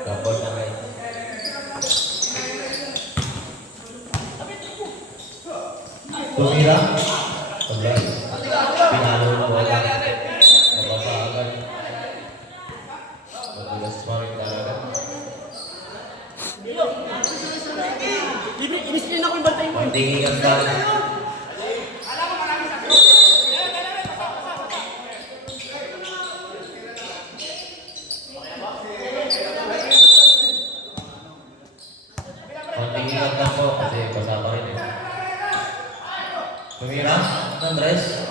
Tapos na kayo. Tumira. Sablay. Pinalo mo ba? Nabasa agad. Madulas pa rin talaga. Inis-in ako yung bantay mo. Tingin ang dami. Konting ingat lang po kasi kasama rin eh. Tumira, Andres.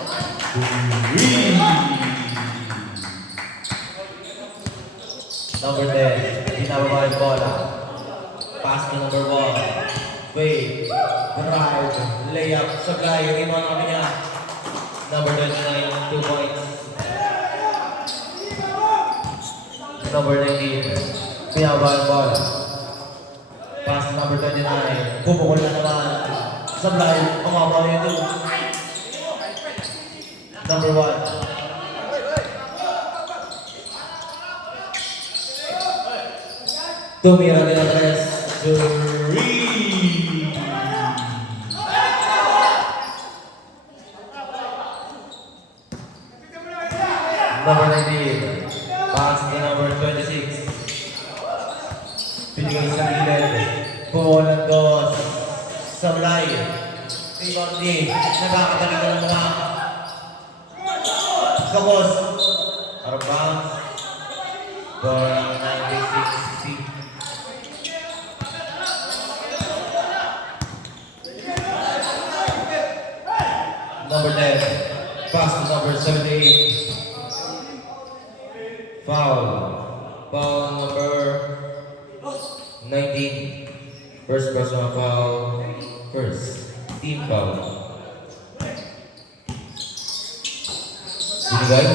Number 10, tinababa yung bola. Pass to number 1. Wait, drive, layup, supply, yung iba kami niya. Number 29, 2 points. Number 19, pinababa yung bola. Pass to number 29, pupukol na naman. Supply, umabaw yung 2. Number 1. Tumira nila Andres. Number 19. Pass to number 26. Pinigay sa gilid. Buo ng dos. Sablay. Rebound din. Nagkakataling ka ng mga kabos. Arbang. Borang 96C. Number 10. Pass to number 78. Foul. Foul number 19. First personal foul. First. Team foul. Binigay.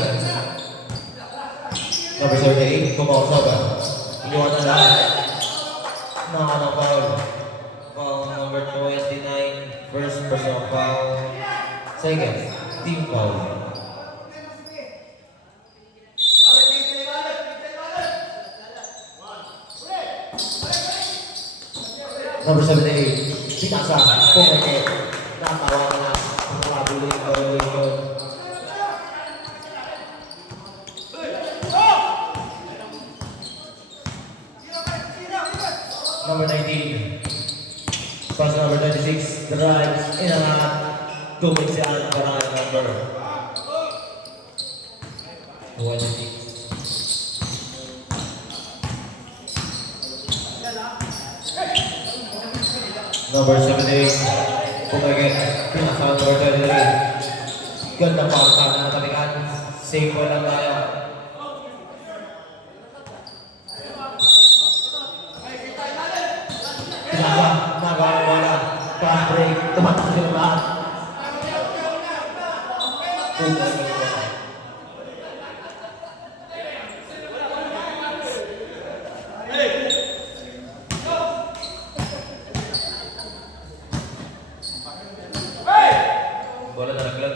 Number 38. Kumausaw ba? Iniwan na lang. Nakakanang foul. Foul number 29. First personal foul. Second. Team foul. Number 78, pinasa, pumeke, natawa na lang, nakabuli yung violation. Number 19, pass number 26, drives, inangat, kumit si Alan Barang number 26. Number 78, pumagit, pinasa number 23. Ganda pa ang sana ng tabikan. Safe ball lang tayo. Pinasa, nagawala. Pass break, tumatak sila lahat. Bola na naglag.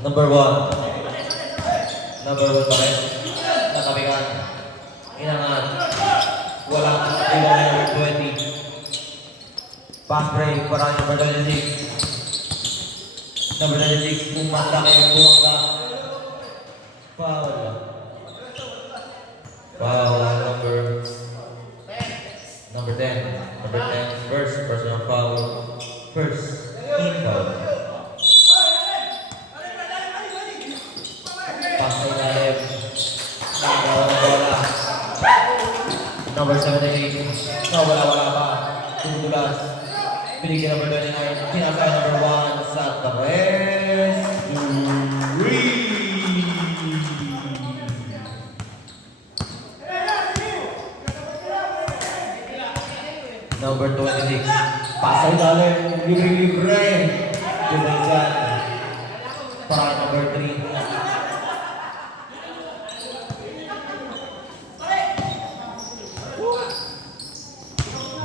Number 1. Number 1 pa rin. Nakabigan. Inangan. Wala. Iba na number 20. Pass break para number 26. Number 26. Pumanda kayo. Pumanda. Foul. Foul number 10. Number 10. First personal foul. First team foul. Pass to Naib. Nakawala bola. Number 78. Wala pa. Tumutulas. Binigyan number 29. Pinasaya number 1 sa Torres. Number 26. Pasay dalim. Libre-libre. Dumagan. Para number 3.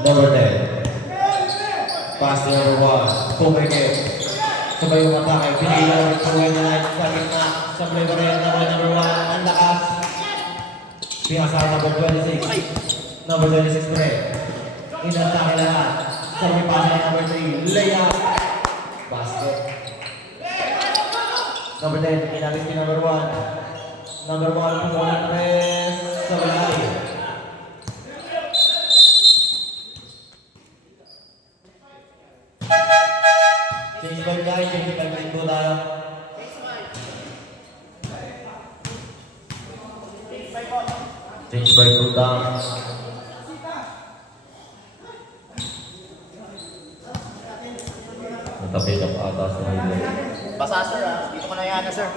Number 10. Pass to number 1. Pumigit. Sabay yung atake. Pinigil na number 29 sa gitna. Sablay pa rin number 1. Ang lakas. Pinasal number 26. Number 26 pa rin. Inatake lahat. Sabay pasa ng number 3. Layup. Basket. Number 10. Inabis ni number 1. Number 1. Pumulang press. Sabay. Change by line. Change by line po tayo. Change by two down. Natapit ang atas na hilo. Basa sir ah. Dito ko na yan sir.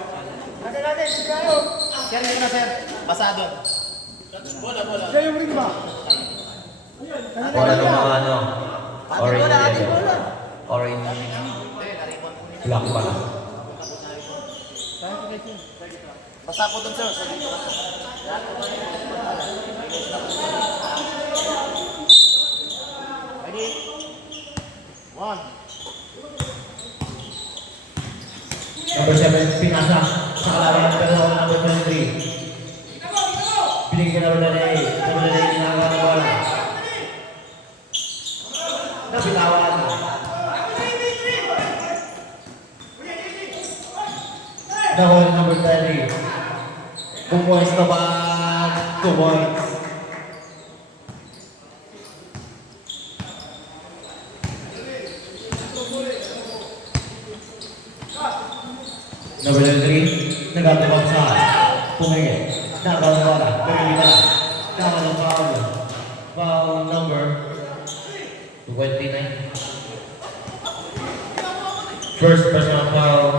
Natin, sigayo. Sir, dito na sir. Basa doon. Bola. Siya yung ring ba? Wala ng mga ano. Orange Bola. yellow. Orange. Black pala. Basa po doon sir. So, dito na. Ready? 1. Number 7, pinasa. Sa kalaban, pero number 23. Binigyan ka number 98. Number 98, inagawa ng bola. Nabitawan. Nakuha ng number 30. 2 points naman. 2 points. Number 3, nagtatapang sa pumingin. Nakaw ng bola, pumingin na. Nakaw ng foul. Foul number 29. First personal foul.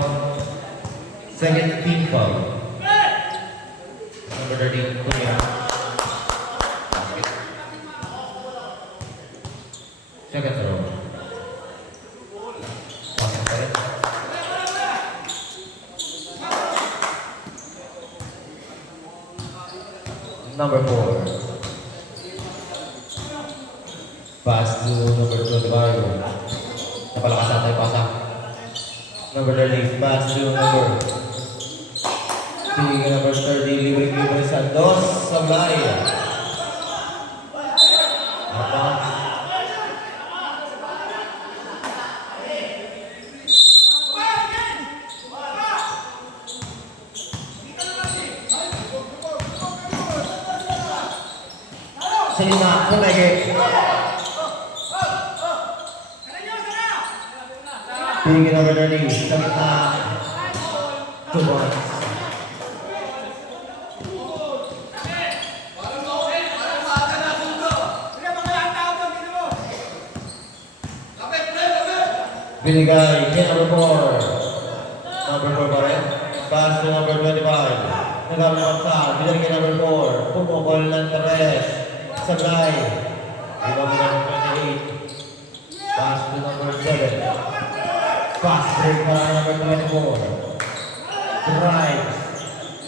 Second team foul. Number 13, pumingin. Basket. Second throw. Basket pa rin. Number 4. Pass to number 25. Napalakasan tayo pasa. Number 30. Pass to number. Sige number 30. Libre Santos. Sablay. Apa? Sa lima, pumigit. Bigyan number 30, sa gitna. 2 points. Binigay kay number 4. Number 4 pa rin. Pass to number 25. Nagamit ang sa, binigay kay number 4. Pumukol ng Teres. Sablay. Ibang number 28. Pass to number 7. Pass break para number 24. Drive.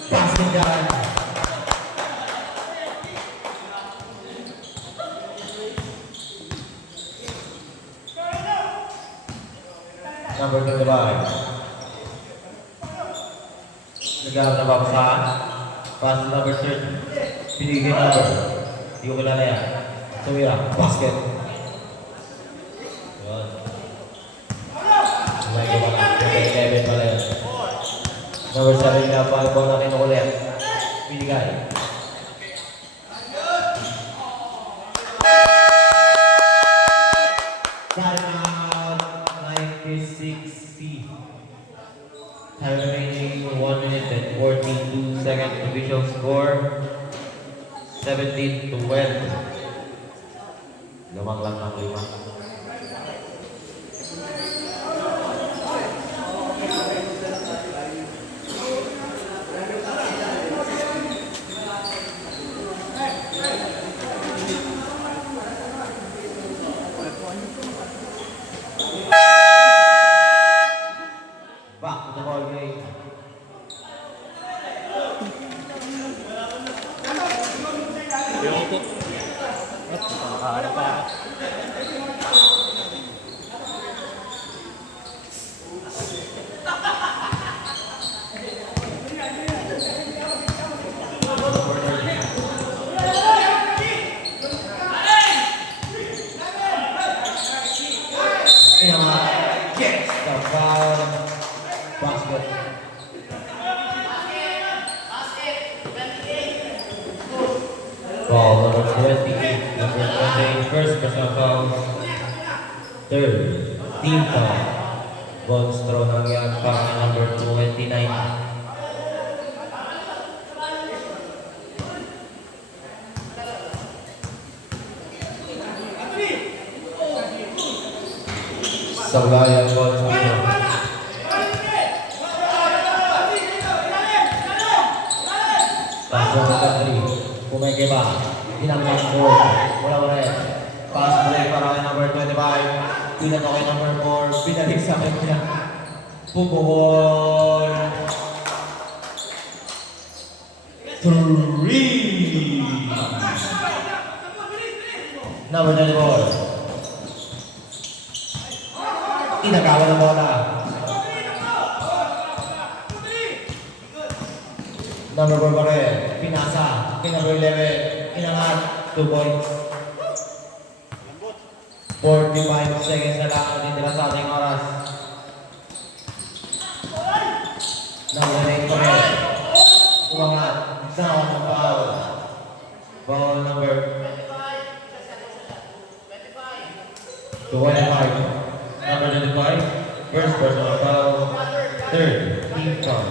Passing down. Number 25. Nagawag na babasahan. Pass to number 30. Pinigil number. Hindi ko kilala yan. Tumira. Basket. Yun. May ko pala. Number 11 pala yun. Number 7 na pa na kinukulit. Binigay. Timeout 96C. Time remaining 1 minute and 42 seconds. Official score 17-12. Lamang lang ng 5. Back to the ball game. Yung po. At nakaharap pa. Third, team foul. Bones throw ng yan para number 29. Sablayan Bones Pino. Pass from the country. Pumeke ba? Hinanggang board. Wala yan. Pass break para kay number 25. Pinato kay number 4. Pinalik sa kanya. Pumukol. 3. Number 94. Inagawa ng bola. Number 4 pa rin. Pinasa. Kay number 11. Inangat. 2 points. 45 seconds na lang. Natitira sa ating oras. Number 8 pa rin. Umangat. Down ang foul. Foul number 25. Number 25. First personal foul. Third, team foul.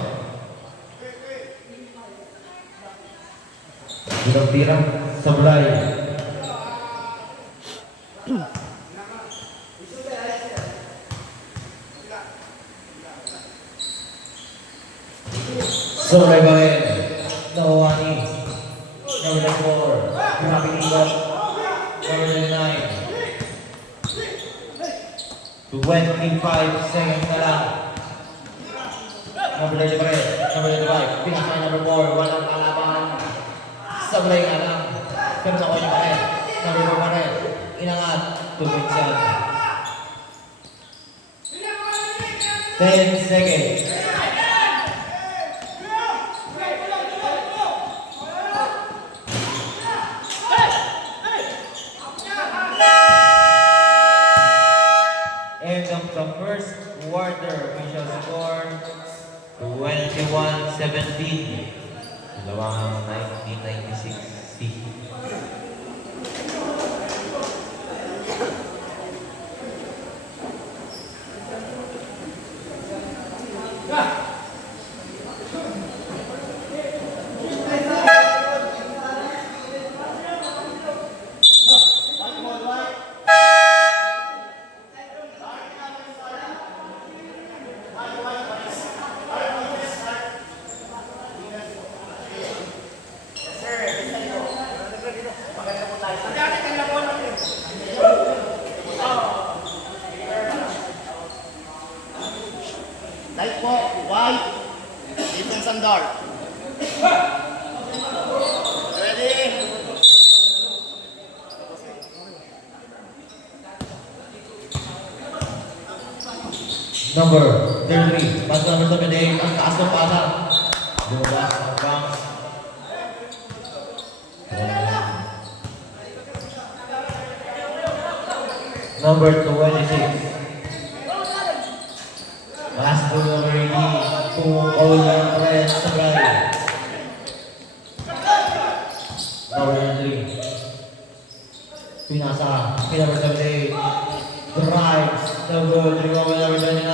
Bilang tirang Sablay. Sablay pa rin. Nawani. Number 4. Grabe ingot. Number 29. 25 seconds na lang. Number 30 pa rin. Number 35. Pinakay number 4. Walang kalaban. Sablay nga lang. Pero sa kanya pa rin. Number 4 pa rin. Inangat. 2 points yan. 10 seconds. End of the first quarter, we shall score 21-17. Dalawang 1996 season. Light po, white, Ethan Sandar. Ready? Number 33, pass number 78, ang taas ng pata. Lumabas ang bounce. Number 26. Pass to number 80, pumukol ng Red Sablay. Number 3. Pinasa, kay number 78. Drives, no good, rebound number 29.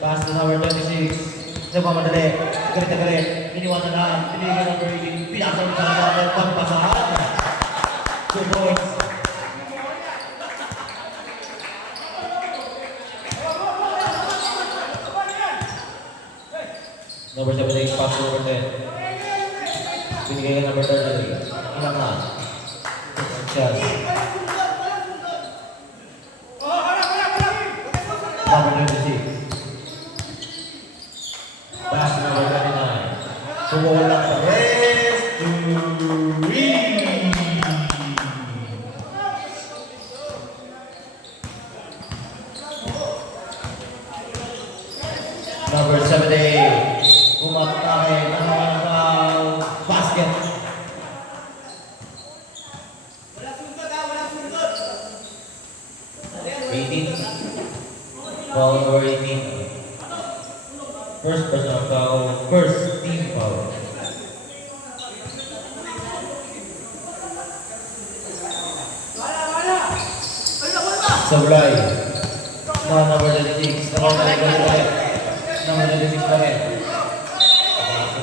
Pass to number 26. Nagmamadali, galit na galit. Iniwan na lang, pinigyan number 80. Pinasa ng number, pampasahan. 2 points. Number 78, pass to number 10. Binigay ka number 33. Ilang na. Chance. Number 26. Pass to number 29. Sumuha lang sa rest to read. Number 78. Umatake ng basket. Wala sundot. 18. Foul number 18. First personal foul, first team foul. Sablay. Number 36. Number 36 pa rin.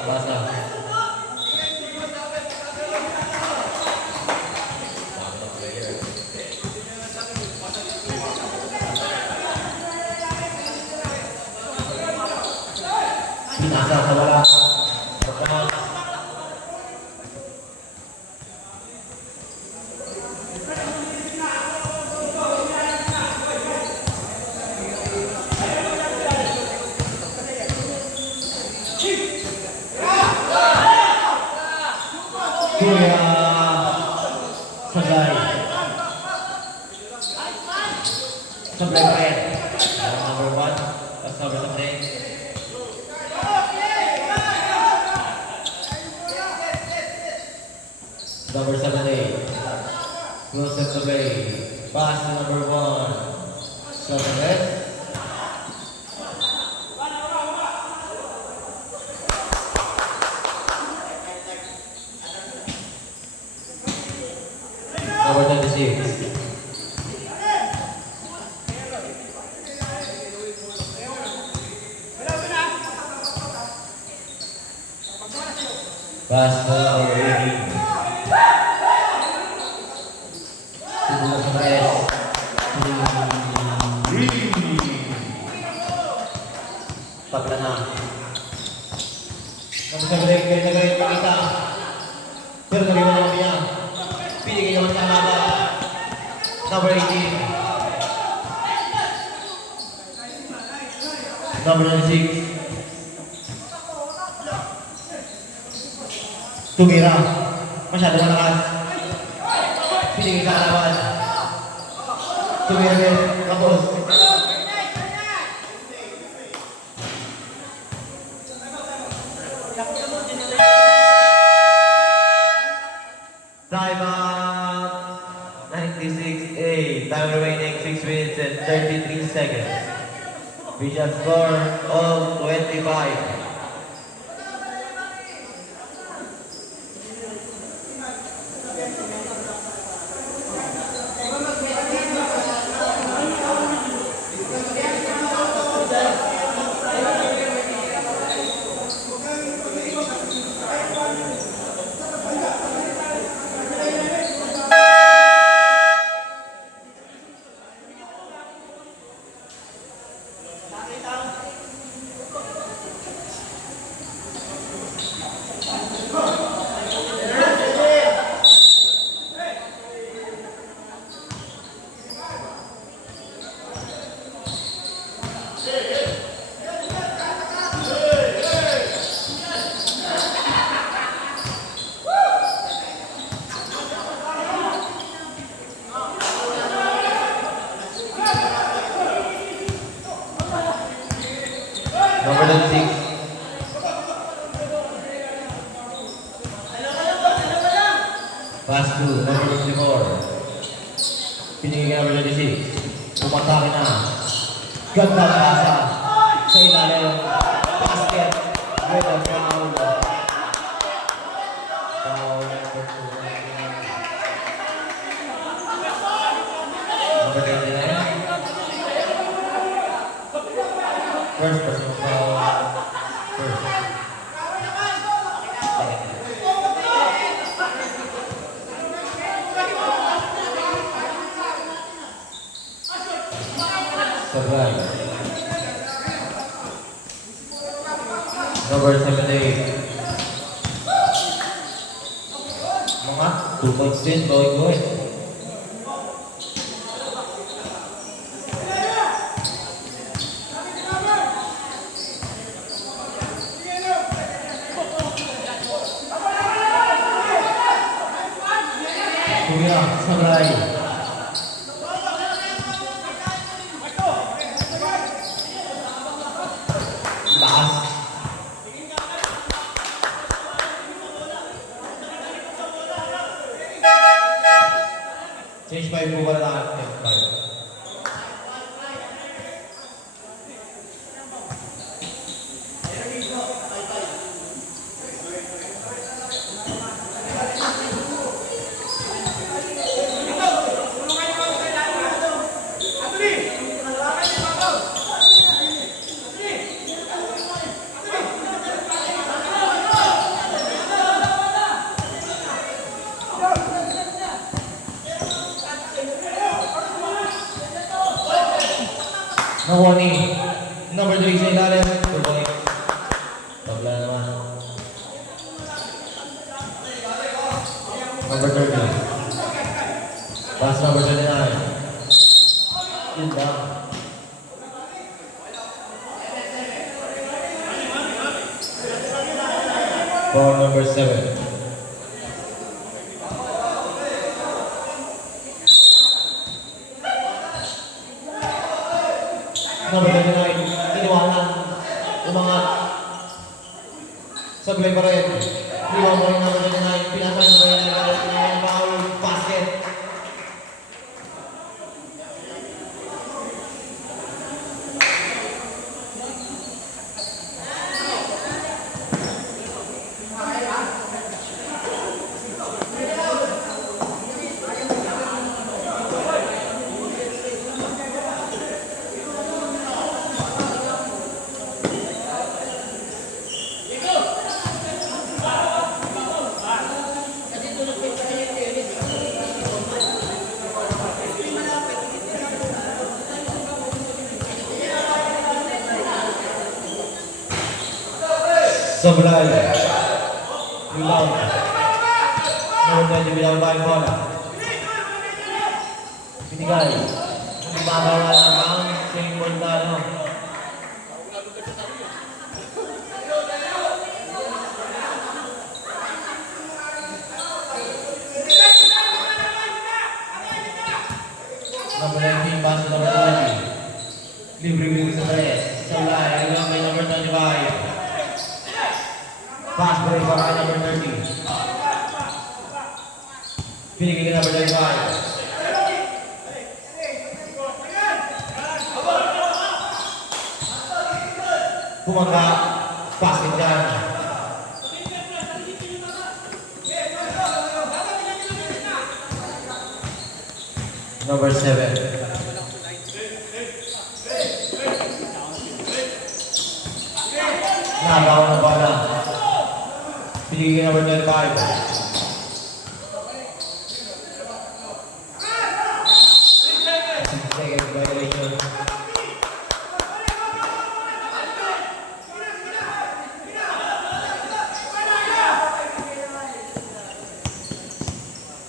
Pasa. Pinasa sa wala. Performance. Kuya Sablay. Sablay pa rin. Number 1. That's number 7. Number 7. Wilson Sablay. Pass to number 1. 7. Number 26. Pass to number 18. Number 3. Tabla na. Number 7, galit na galit pakita. Pero naliwan naman niya. Pinigay naman sa laban. Number 18. Number 96. Tumira. Masyado malakas. Pinigay sa laban. Tumira din. Tapos. Time out 96-8. Time remaining 6 minutes and 33 seconds. We shall score all 25. Number 96. Pass to number 54. Pinigay number 26. Umatake na. Ganda na pasa. Sa ilalim. Basket. With a foul. Foul number 2. Number 29. First personal foul. First. Sablay. Number 78. Mga 2 points din, going. Kuya Sablay. Lakas. Change 5 po ba lahat? 5. Nakuha ni number 3 sa ilalim. 2 points. Tabla naman. Number 30. Pass number 29. Yun lang. For number 7. Number 29, iniwanan, umangat, sablay pa rin, iniwan mo rin number 29, pinasan mo rin ang foul, basket. Sablay, rebound, number 20 bilang baik bola, binigay, bumabara ang Saint Montano. Number 19, pass number 20, libre sa tres, Sablay, number 25. Pass break para number 30. Pinigil ka number 35. Kumangka, basket dyan. Number 7. Nagawa ng bala. Pinigil ka number 25. Second violation.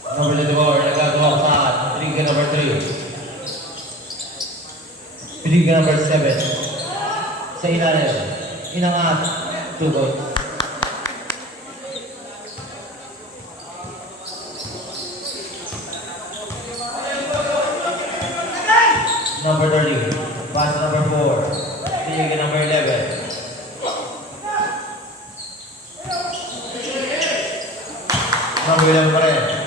Number 24, nagagawa ko saan. Pinigil ka number 3. Pinigil ka number 7. Sa ilalim. Inangat. 2 points. Number 30, pass number 4, pinigil number 11. Number 11 pa rin.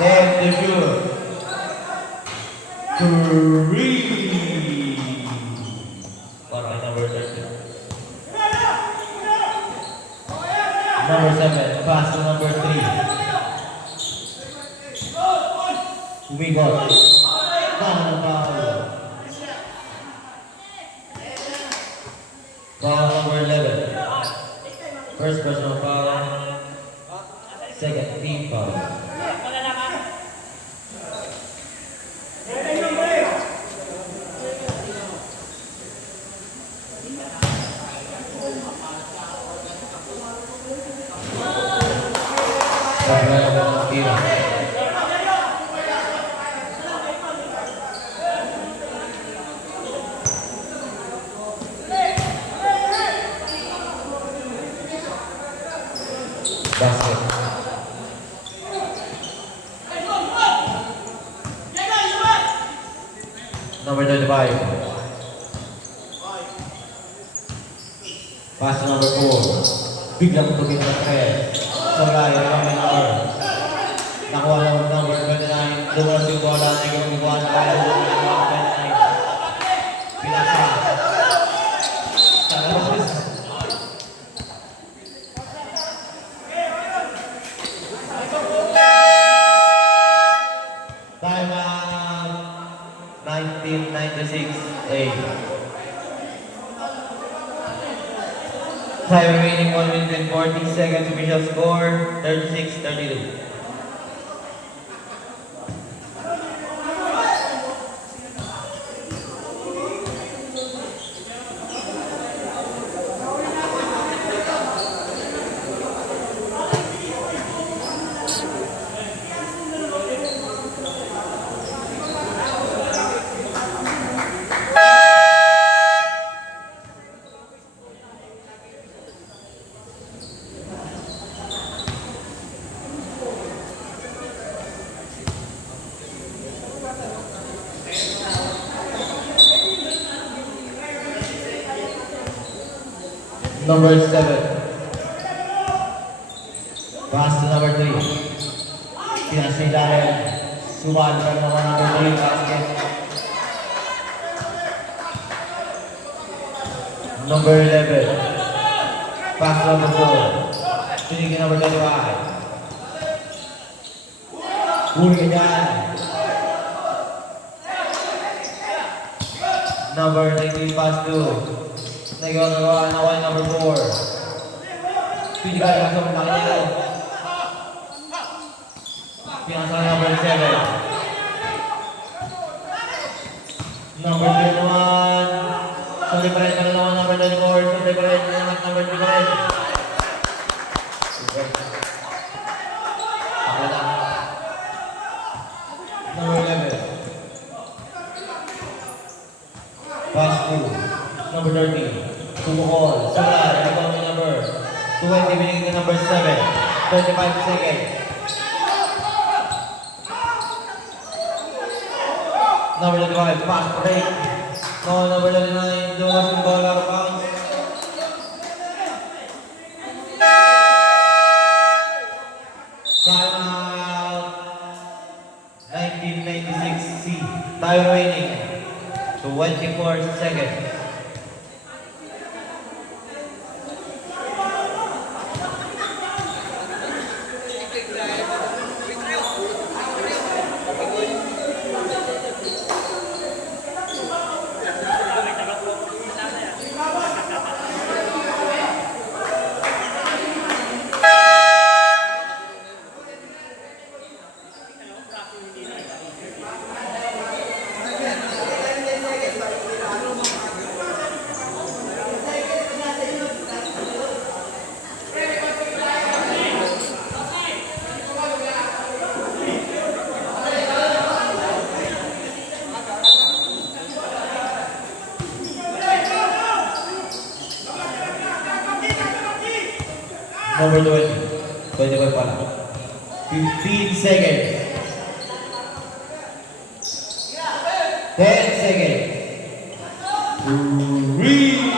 10 to shoot. 3. Para kay number 30. Number 7, pass to number 3. Umigot. Foul number 11. First personal foul. Second team foul. Basket. Number 35. Pass number 4. Biglang tubig na kaya. Sablay, number. Nakuha ng number 29. Lumalas yung bola. Nagagawa na kaya ng number 29. Pinasa. Talabas. Time 1996-8. Time remaining 1 minute and 40 seconds. Official score 36-32. Number 7. Pass to number 3. Pinasilayan. Suman pa naman number 3. Basket. Number 11. Pass to number 4. Pinigyan number 25. Huli ka dyan. Number 19 pass to. Nagawa na one number 4. Pinigyan ka sa mga nito. Pinasa number 7. Number 3 naman. Sorry pa rin ka naman number 24. Sorry pa rin naman number 3 pa rin. Number 11. Pass to number 30. Tumukol. Sala. Ikaw ang number 20. Binigay ka number 7. 25 seconds. Number 25. Pass break. No, number 39. Lumas yung bola. Bounce. Time out. 1996 C. Time remaining. 24 seconds. Number 20. 25 pala. 15 seconds. 10 seconds. 3.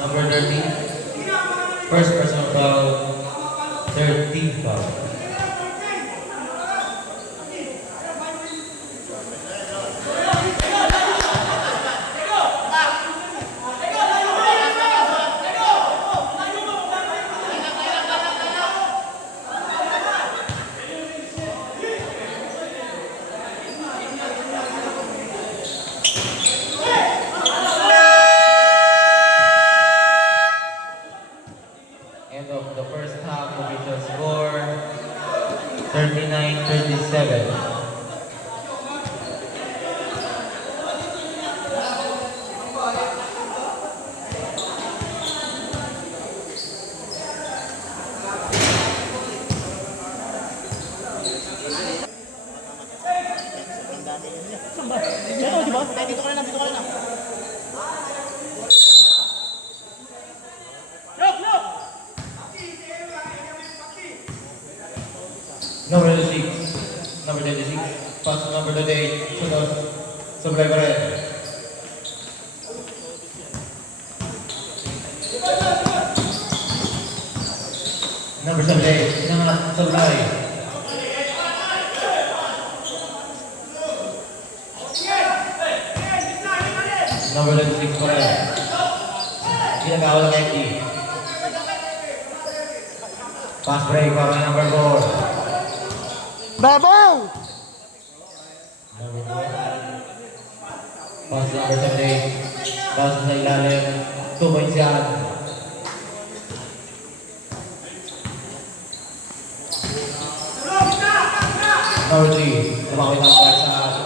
Number 13. First personal foul. 13 foul. End of the first half, official score 39-37. Dito, di ba? Dito ka na, dito ka na. Number 26. Number 26. Pass to number 28. Sunod. Sablay pa rin. Number 78. Inangat. Sablay. Number 26 pa rin. Ginagawa ng empty. Pass break para kay number 4. Babaw! Number 4. Pass number 78. Pass sa ilalim. 2 points yan. Number 3. Lumakawin ang part sa atin.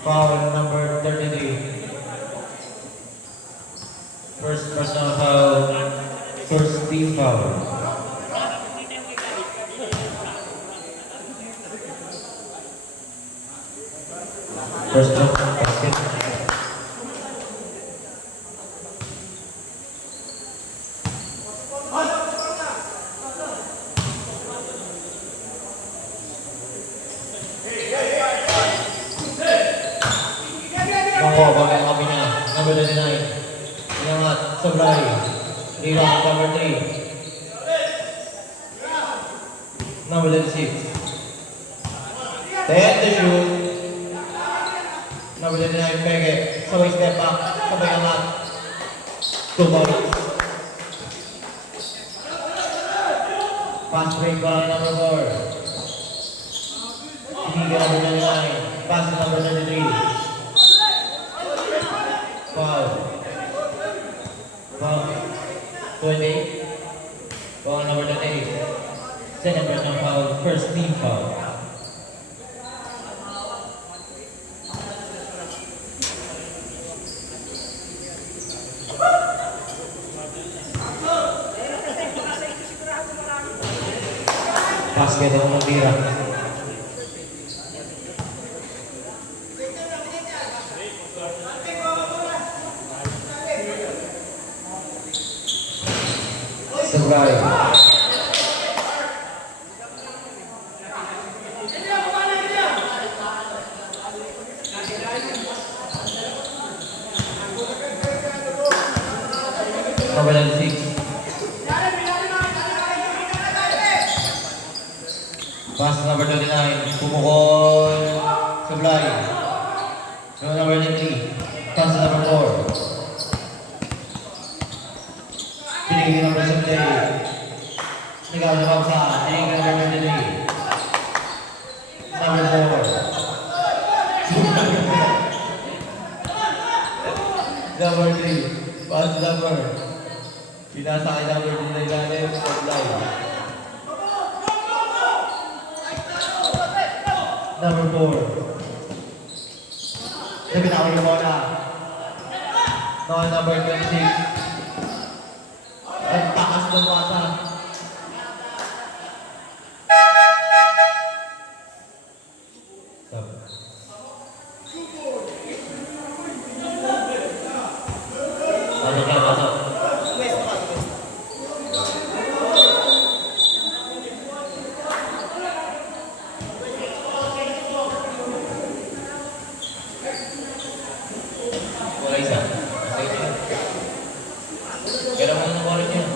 Foul number 33. First personal foul. First team foul. Rebound number 3. Number 6. 10 to shoot. Number 29, Pege. Sabay step back. Sabay angat. 2 points. Pass break para number 4. Tinigil number 29. Pass to number 33. Foul. Foul. 28. Foul number 28. Second personal foul. First team foul. Basket ang matira. Sabay. Number 6. Pass number 29, pumukol Sablay. Number 3, pass number 4. Pinigil number 7. Sigaw na bangsa, pinigil number 23. Number 4. Number 3, pass number. Pinasakay number 3 na ilalim, Sablay. Number 4. Nabitaw yung bola. Number 26. Ang takas ng mata. Pasok yan, pasok. Wala isa. Pero mo ng bola niya.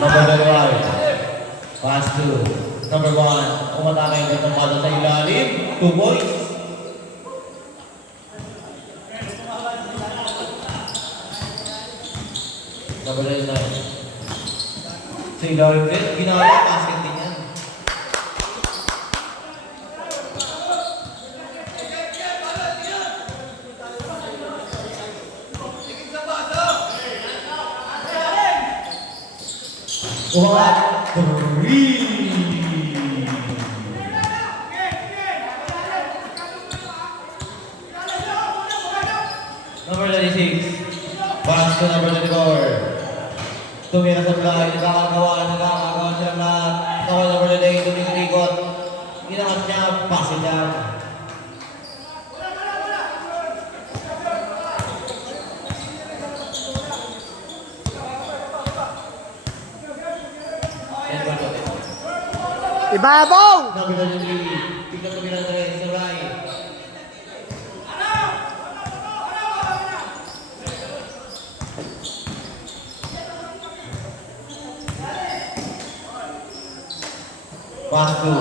Number 25. Pass to number 1. Umatake ang gandang pala sa ilalim. 2 points. Number 99. Sa ilalim din. Ginaya. Basket din yan. Umangat. 3. Number 36. Pass to number 24. Tumira sa Sablay. Nagkakagawa siya lahat. Nakawal number 38. Tumikot. Ginangat niya. Pass niya. Ibabaw! Number 33. Tignan tumira sa Sablay. Pass to.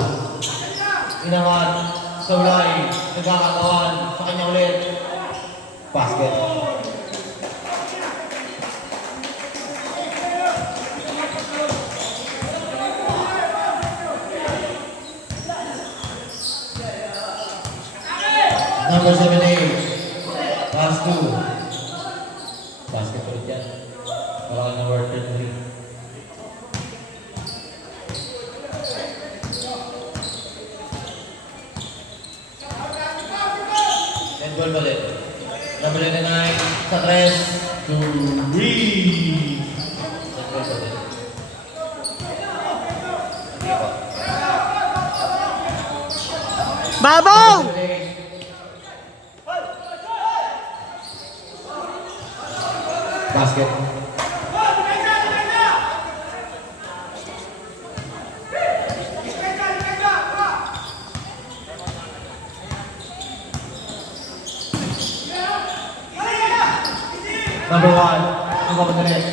Inangat. Sablay. Nagkakatawan. Sa kanya ulit. Basket. Number 78. Pass to. Basket ulit yan. Para number 33. And goal ulit. Number 99. Sa 3. 2. And goal ulit. Babaw! Basket. Number 1, magpapadali.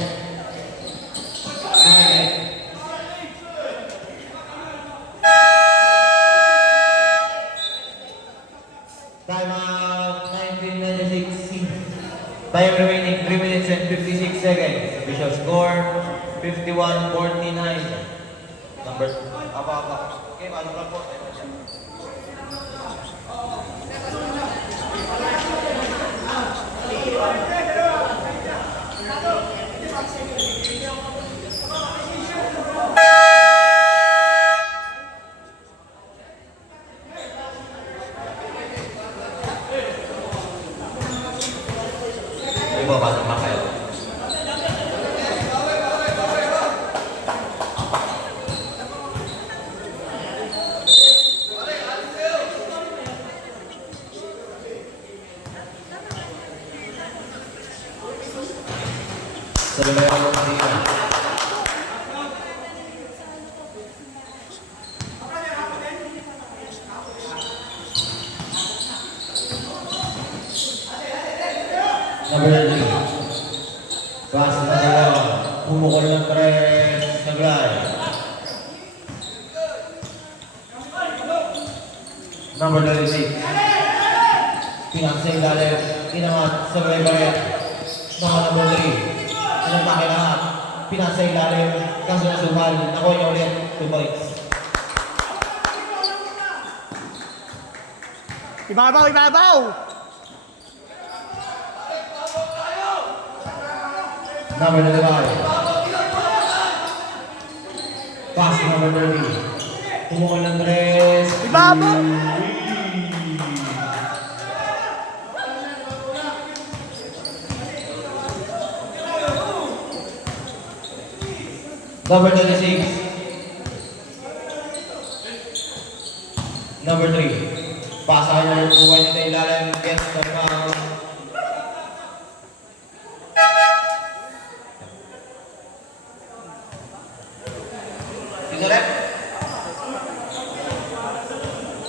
Time out 1996. Time remaining 3 minutes and 56 seconds. Official score 51-49. Number apa. Okay, paano lang po? Iba ba naman kayo? Sabi mo yung kanina. Number 3. Pass na dalawa. Pumukol ng tres. Saglay. Number 36. Pinaksa yung lalim. Inamat. Saglay pa rin. Number 3. Pinatake lahat. Pinaksa yung lalim. Kaso na sumal. Nakuha niya ulit. 2 points. Ibabaw, ibabaw! Number 35. Pass number 30. Pumukol ng tres. Ibabaw! Number 36. Number 3. Pasahan niya yung buhay niya sa ilalim. Get the foul. To the left.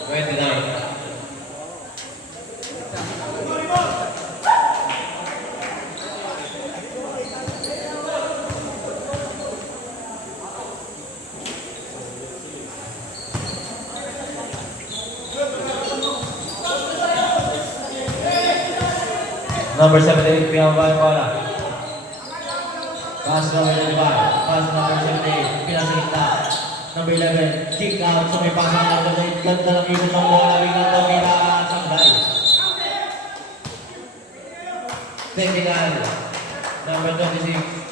29. Number 78, pinababa yung bola. Pass number 35. Pass number 78, pinasita. Number 11, kick out. So may pass na number 8. Ganda ng ikot ng bola. Biglang ito, pinakasangday. Technical. Number 26.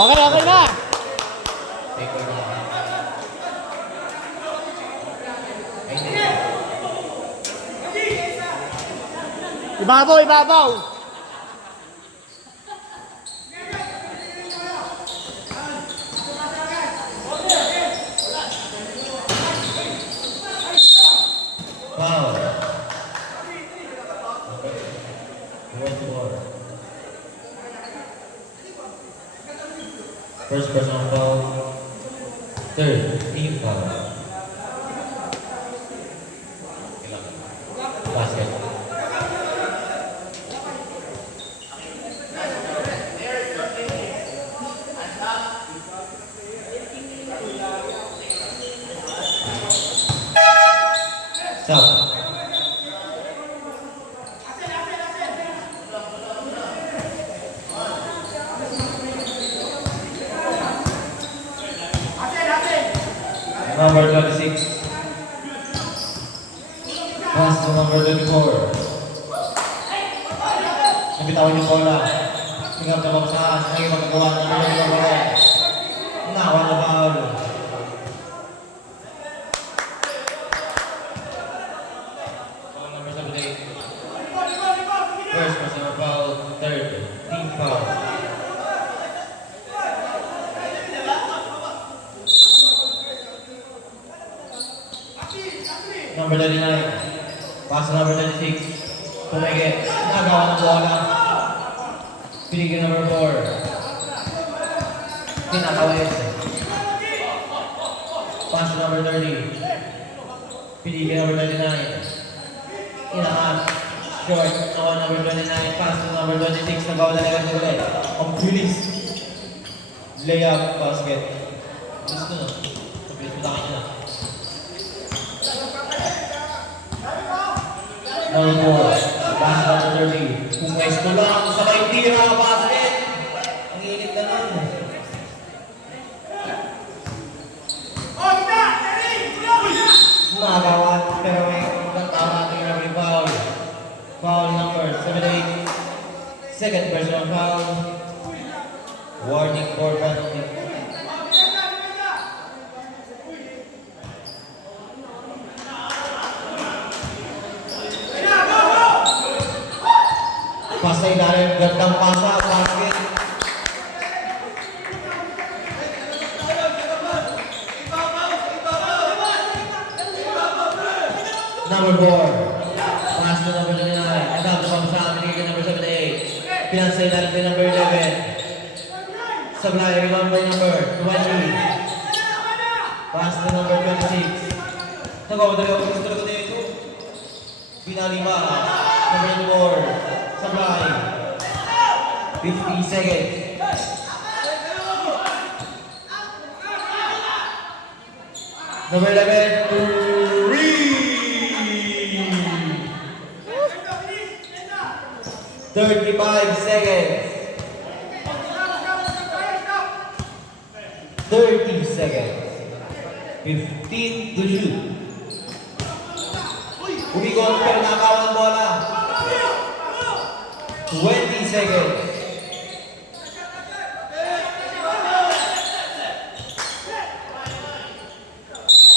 Okay, okay na! Take over na. Ay, hindi. Ibabaw, ibabaw! Foul. One. First personal foul. Third, team foul. Basket. Stop. Number 26. Pass to number 24. Nabitawan yung bola. Tingap na babasaan. Naging magagawa ng number 24. Nawa na foul. Foul number 78. Number 39. Pass to number 36. Pumigit. Nagawa ng bola. Pinigil number 4. Tinatawid. Pass to number 30. Pinigil number 39. Inakat. Short. Nakuha number 29. Pass to number 26. Nagawa na lang ulit. Ang bilis. Layup. Basket. Gusto na. Mabilis mo takin na. Number 4. Pass to number 30. Kung pwesto lang. Sabay tira. Basket. Ang init ka nun. Nagawa. Pero may nagtawa natin yung every foul. Foul number 78. Second personal foul. Warning for penalty. Pasay dahil gandang pasa. Basket. Number 4. Pass to number 29. Adams from sa pinigil number 78. Pinansay natin din number 11. Sablay, number 20. Pass to number 26. Nagpapadali ako gusto ko dito. Pinalima. Number 4. Sablay. 50 seconds. Number 11. 35 seconds. 30 seconds. 15 to shoot. Umikot pero nakawan ng bola. 20 seconds.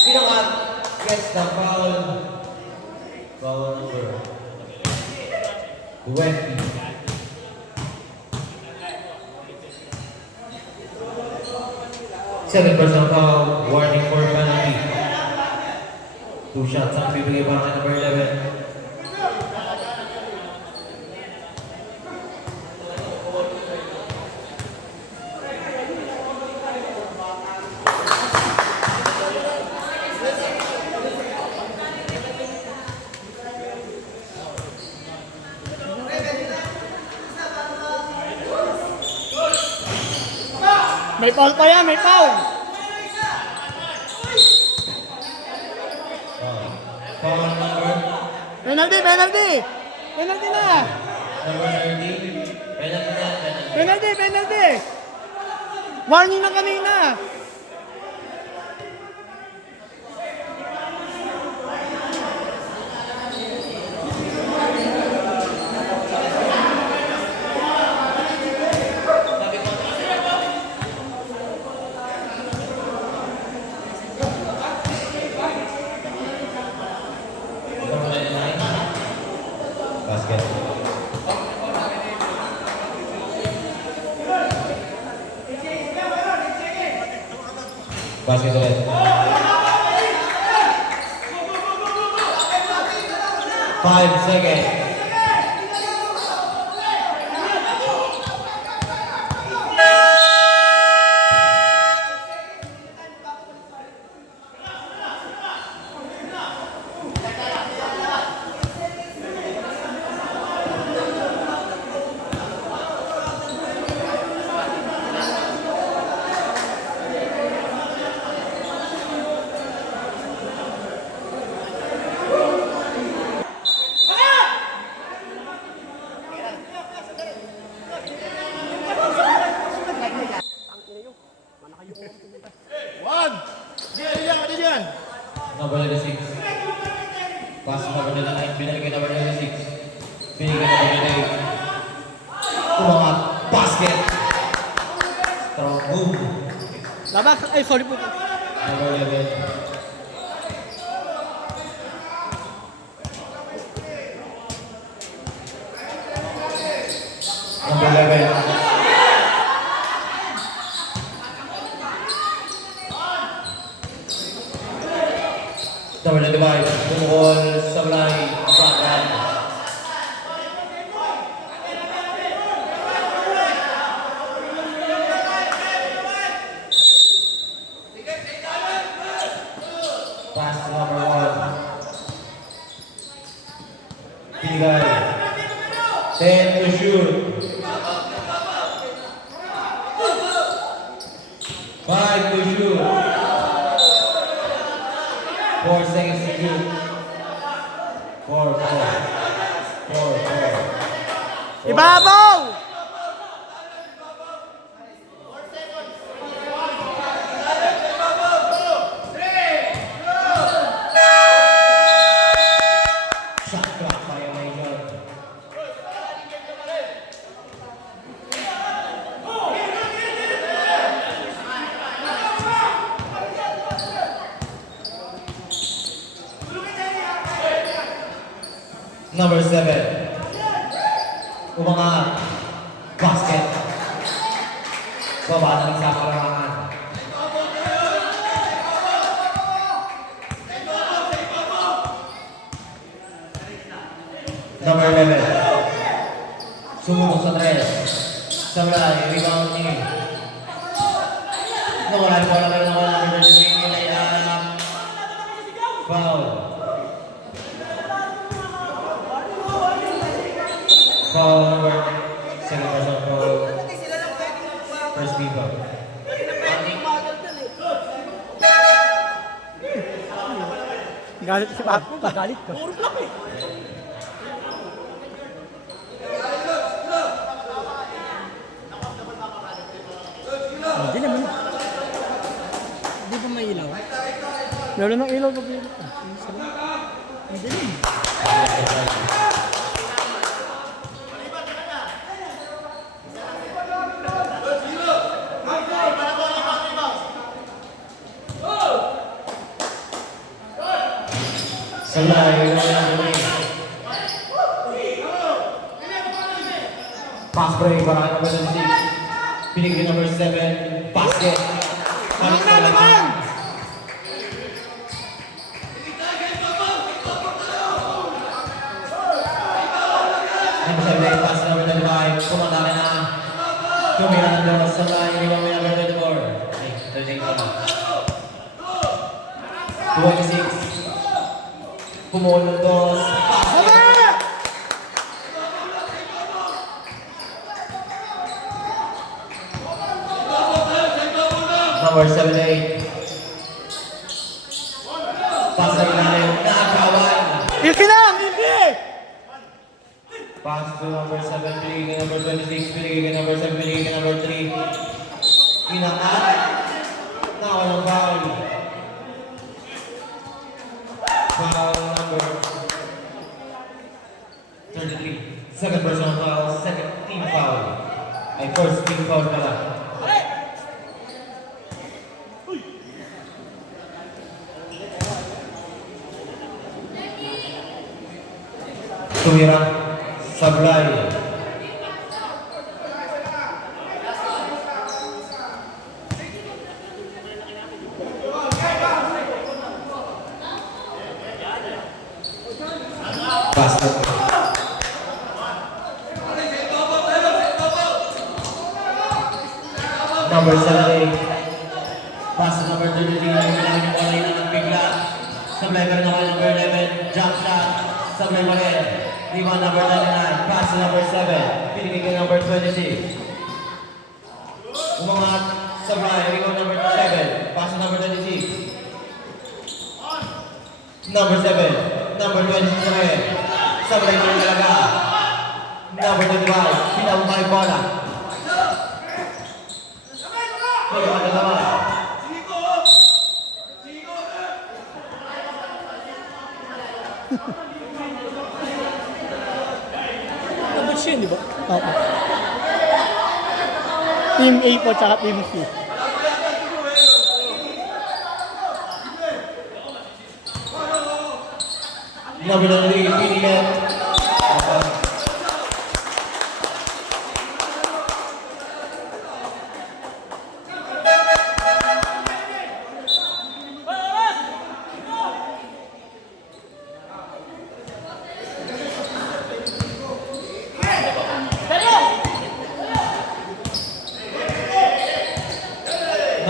Pinakat gets the foul. Foul number 20. Second personal foul, warning for penalty. 2 shots ang bibigay para kay number 11. May foul pa yan, may foul! Foul number Penalty, penalty! Penalty na! number 30. Penalty na, penalty. Penalty, penalty! Warning na kanina! Number 99. Basket. Basket ulit. 5 seconds. One! Di yan! Number 96. Pass number 99. Binalik kay number 96. Binigay number 98. Tumangat. Basket. Strong move. Labas! Ay, sorry po. Number 11. Number 11. The Number 95, pumukol, sablay, bagan. Pass to number 1. Bigay. 10 to shoot. 5 to shoot. 4 seconds to shoot. 4. Ibabaw! Shot clock violation. Number 7. Umangat. Basket. Baba ng isa karangan. Number 11. Sumubok sa 3. Sablay. Rebound ni. Nawala yung bola pero nawala number 13. Nilayaan. Foul. Foul number. Second person foul. First people. Galit si Papa. Galit ka. Hindi naman. Hindi ba may ilaw? Meron ng ilaw pag ilaw. Hindi naman. Sablay. Pass break para number 26. Pinigil number 7. Basket. Balik na naman! Number 7, pass number 25. Pumatake na. Tumira ng daw sa Sablay. Iniwan mo number 24. Ay, 36 na. 26. Pumulong ng dos. Basket. Number 78. Pass na ilalim. Nakakawan. Ilki lang! Ilki! Pass to number 7. Pinigil kay number 26. Pinigil kay number 7. Pinigil kay number 3. Inangat. Nakawalang foul. Foul number 33. Second personal foul. Second team foul. Ay, first team foul pala. Tumira. Sablay. Basket. Number 78. Pass to number 33. Nagkalahin yung walay na nagbigla. Sablay pa rin naman number 11. Jump shot. Sablay pa rin. Rebound number 99. Pass to number 7. Pinigil kay number 26. Umangat. Sablay. Rebound number 7. Pass to number 26. Number 7. Number 26 na rin. Sablay pa rin talaga. Number 25. Pinababa yung bola. Pagkakala naman. Tapos yun, di ba? Oo. Team A po tsaka Team C. Number 3, Pinilet.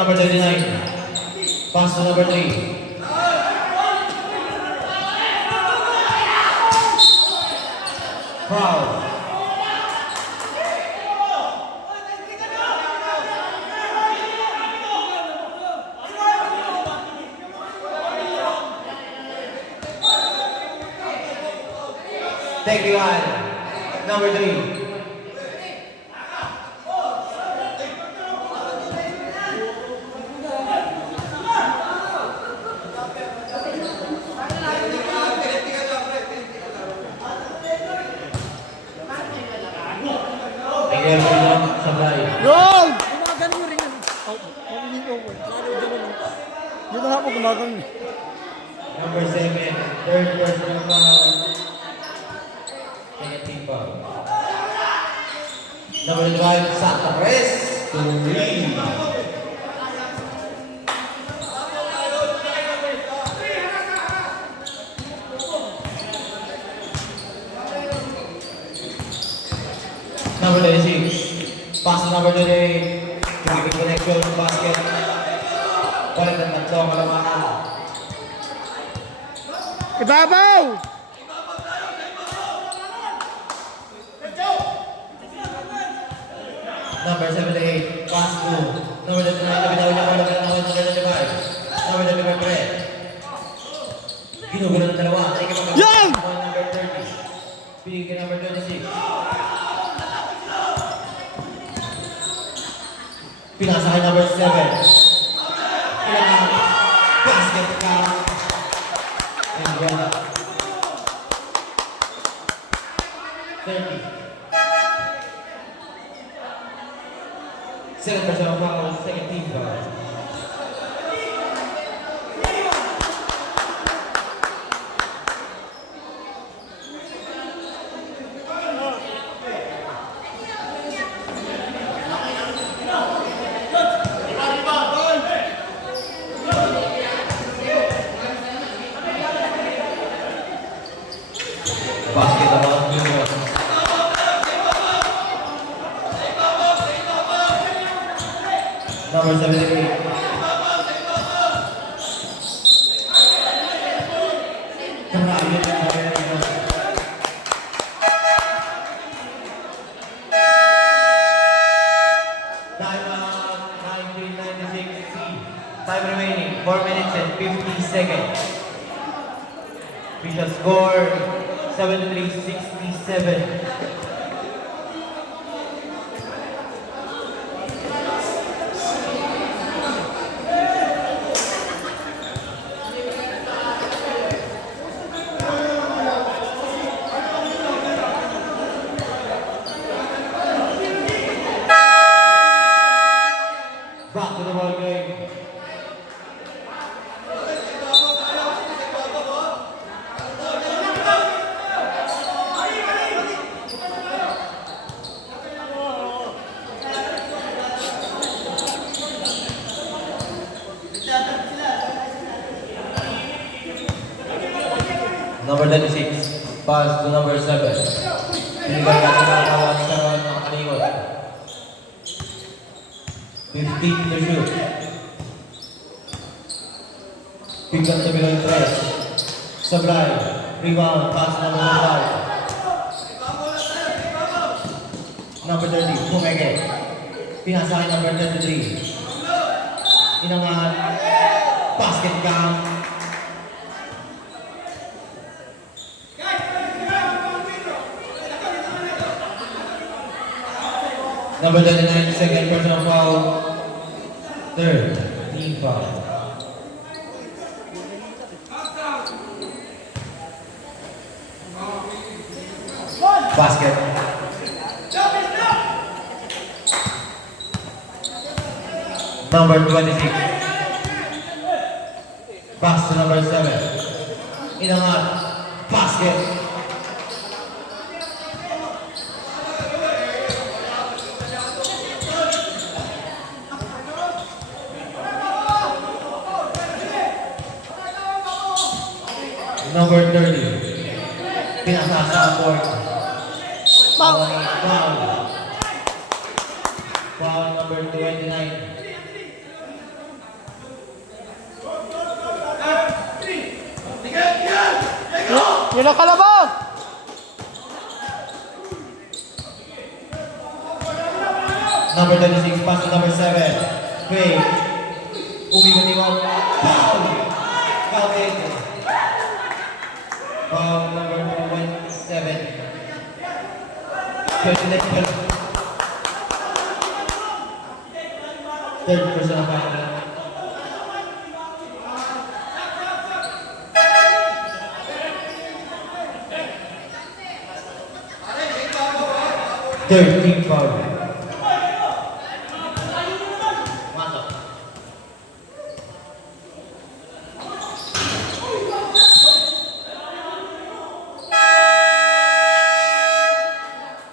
number 29. Pass to number 3. Foul. Take the one. Number 3. Tingnan mo lang sa bahay. Yun! Gumagano yung rin. Oh, mamilito ko. Lalo dyan lang. Dito nga po gumagano. Number 7, third personal foul. Second team foul. Number 5, Santa Cruz. 3. Number 36, pass to number 38. Traffic connection, basket. Balik ng tatlo, kalamangan. Ibabaw! Number 78, pass to number 39, number 95. Number 95, ginugulo ng dalawa. Yan! Number 30, bigay number 26. Pinasa kay number 7. Kailangan basket ka. And well. 30. Second personal foul, second team foul. Basketball New York. Number 78. Kembali ke Amerika. Time out 1996. Time remaining 4 minutes and 50 seconds. Official score 73-67. Back to the ball game. Number 36, pass to number 7. Binigay natin ang kawan sa nakakalingot. 15 to shoot. Pick up to below 3. Sablay. Rebound, pass number 5. Number 30, Pumeke. Pinasa kay number 33. Inangat. Basket count. Number 39, second personal foul. Third, team foul. Basket. Number 26. Pass to number 7. Inangat. Basket. Number 30. Pinasa sa court. Foul. Foul number 29. Yan ang kalabaw! Number 36, pass to number 7. Wait. Umigot-iwan. Foul! Foul it. Foul number 27. 29. Third personal foul. Team foul. Masuk.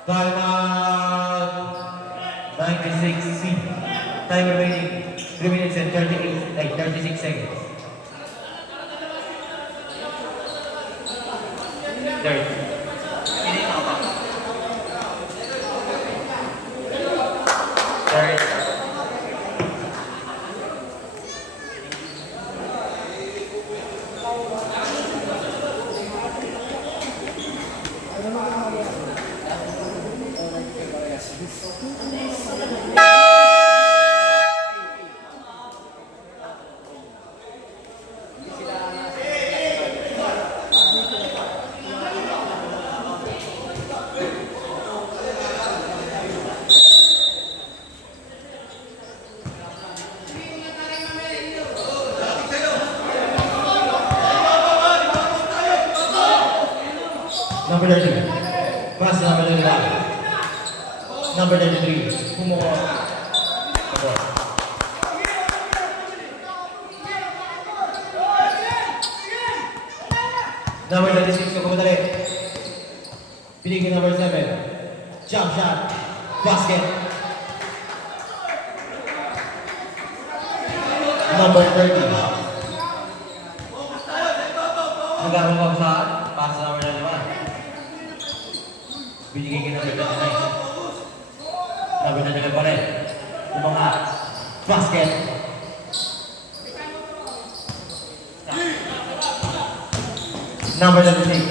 Time out. 96 C. Time remaining 3 minutes and 36 seconds. Third. Third. Number 30. Pass to number 31. Number 33. Kumuha. Number 36. Kumadali. Pinigil number 7. Jump shot. Basket. Number 30. Nagkakaroon sa pass to number 31. Binigay ka number 29. Number 29 pa rin. Kumangat. Basket. Number 26.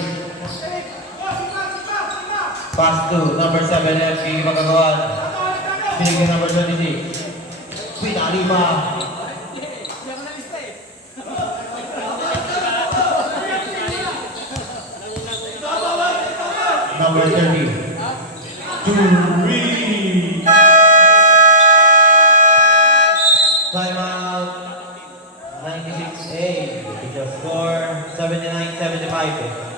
Pass to number 7 FP Magagawan. Binigay number 26. Pinali pa. Number 30. Three. Timeout. 96A. The score 79-75.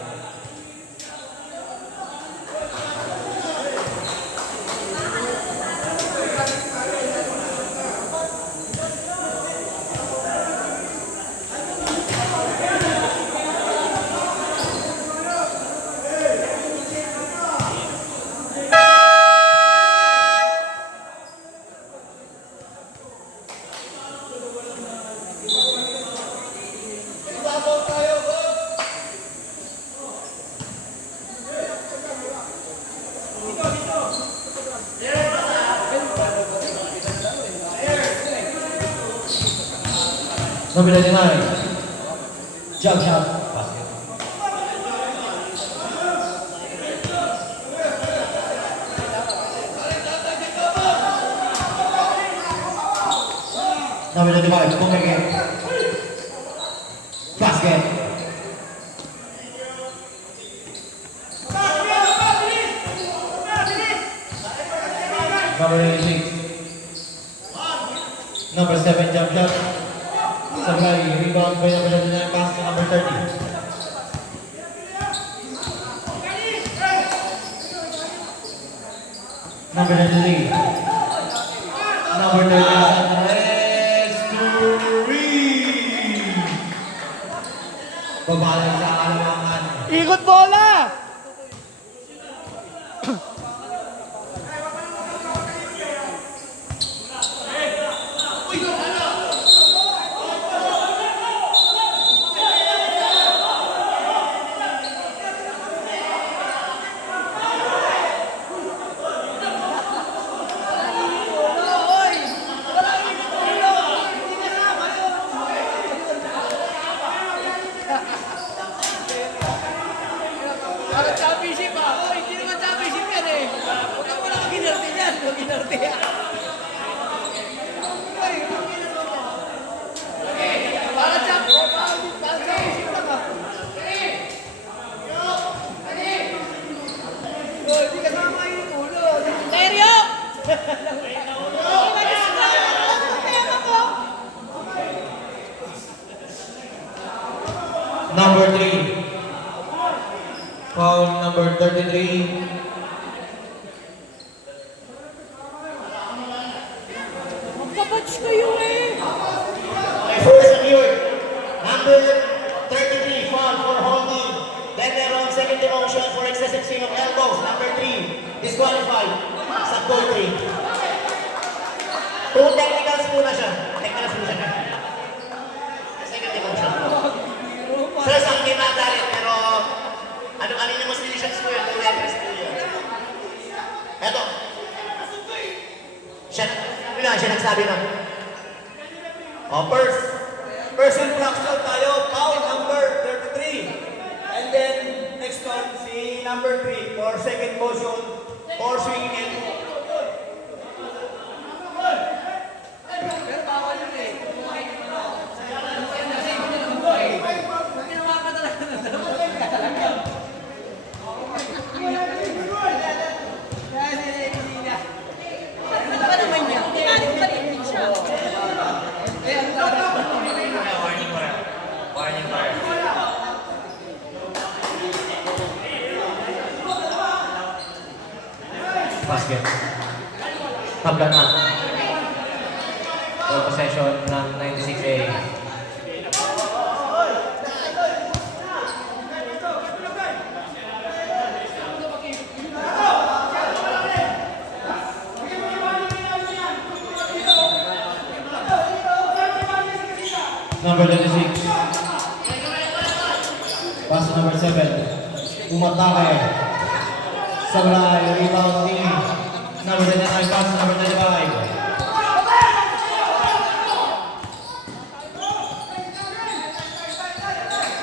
Number 99. Jump shot. Basket. Number 95. Pumigil. Basket. Number 86. Number 7 jump shot. Supply, rebound by number 99, pass to number 30. Number 93. Number 37, S3. Babalik sa kalamangan. Ikot bola! Seryo? Number 3. Foul number 33. Magpabatch kayo eh. First secured. Number 33, foul for holding. Then meron second demotion for excessive swing of elbows. Number 3, disqualified. Sa goal 3. Two technicals muna siya. Technicals muna siya. Second demotion. Sir, sa hindi magalit, pero ano yung mas decisions ko yun? Two referees ko yun. Eto. Siya nagsabi na. First infraction tayo, foul number 33. And then, next one, si number 3 for second motion, for swinging elbow. Ano ba naman niya? Kinalit pa rin siya. Basket. Tabla na. Ball possession ng 96A. Number 26. Pass to number 7. Umatake. Sablay, rebound ni number 29, pass to number 35.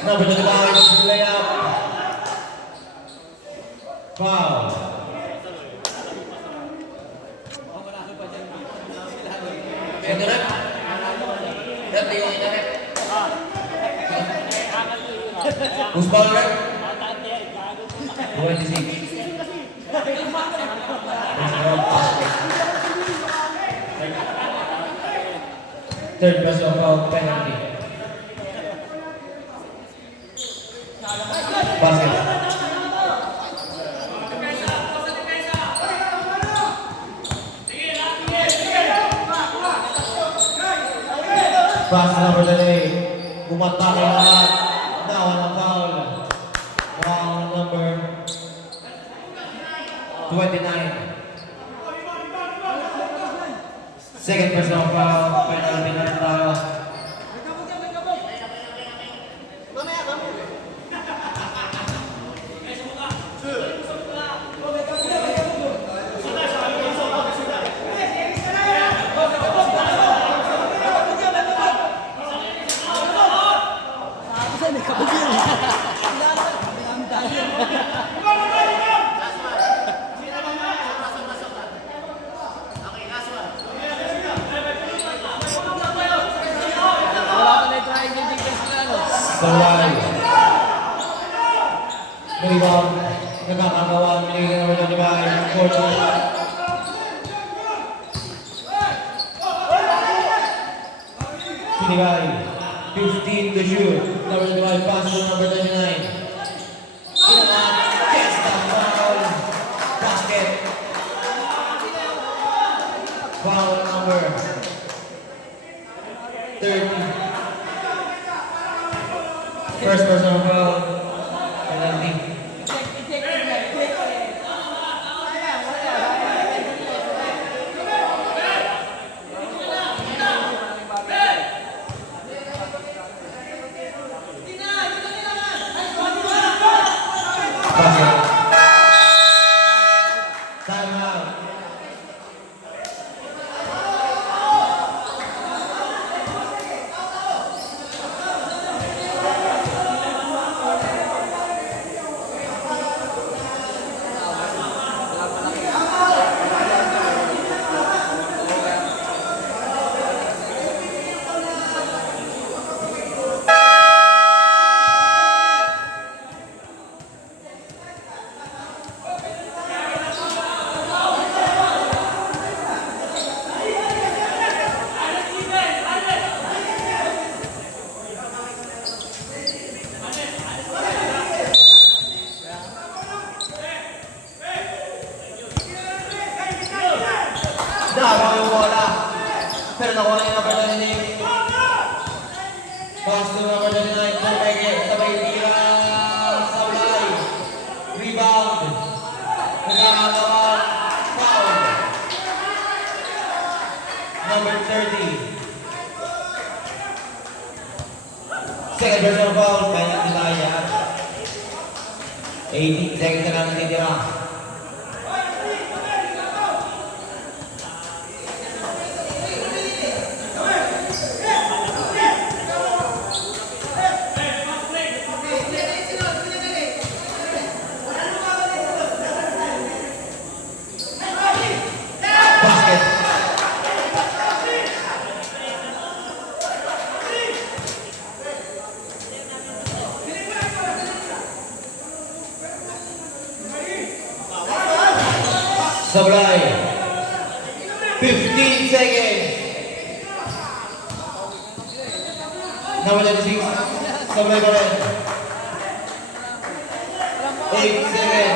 Number 25, layup. Foul. Ito na. Ito yung internet. Who's ball right? 26. Third personal foul penalty. Basket. Pass number 38. Umatake ang lahat. Nawa ng foul. Foul number 29. Second personal foul, penalty na rin tayo. Kasi may kabagyan. Sablay. Rebound. Nakakagawa ng Liga number 25. Quarter. Pinigay. 15 to shoot. Number 25, pass to number 39. Kinaman. Gets the foul. Basket. Foul number 30. First personal foul. Penalty. 18 seconds na lang natitira. Basket. Sablay. 15 seconds. Nawala na 6. Sablay pa rin. 8 seconds.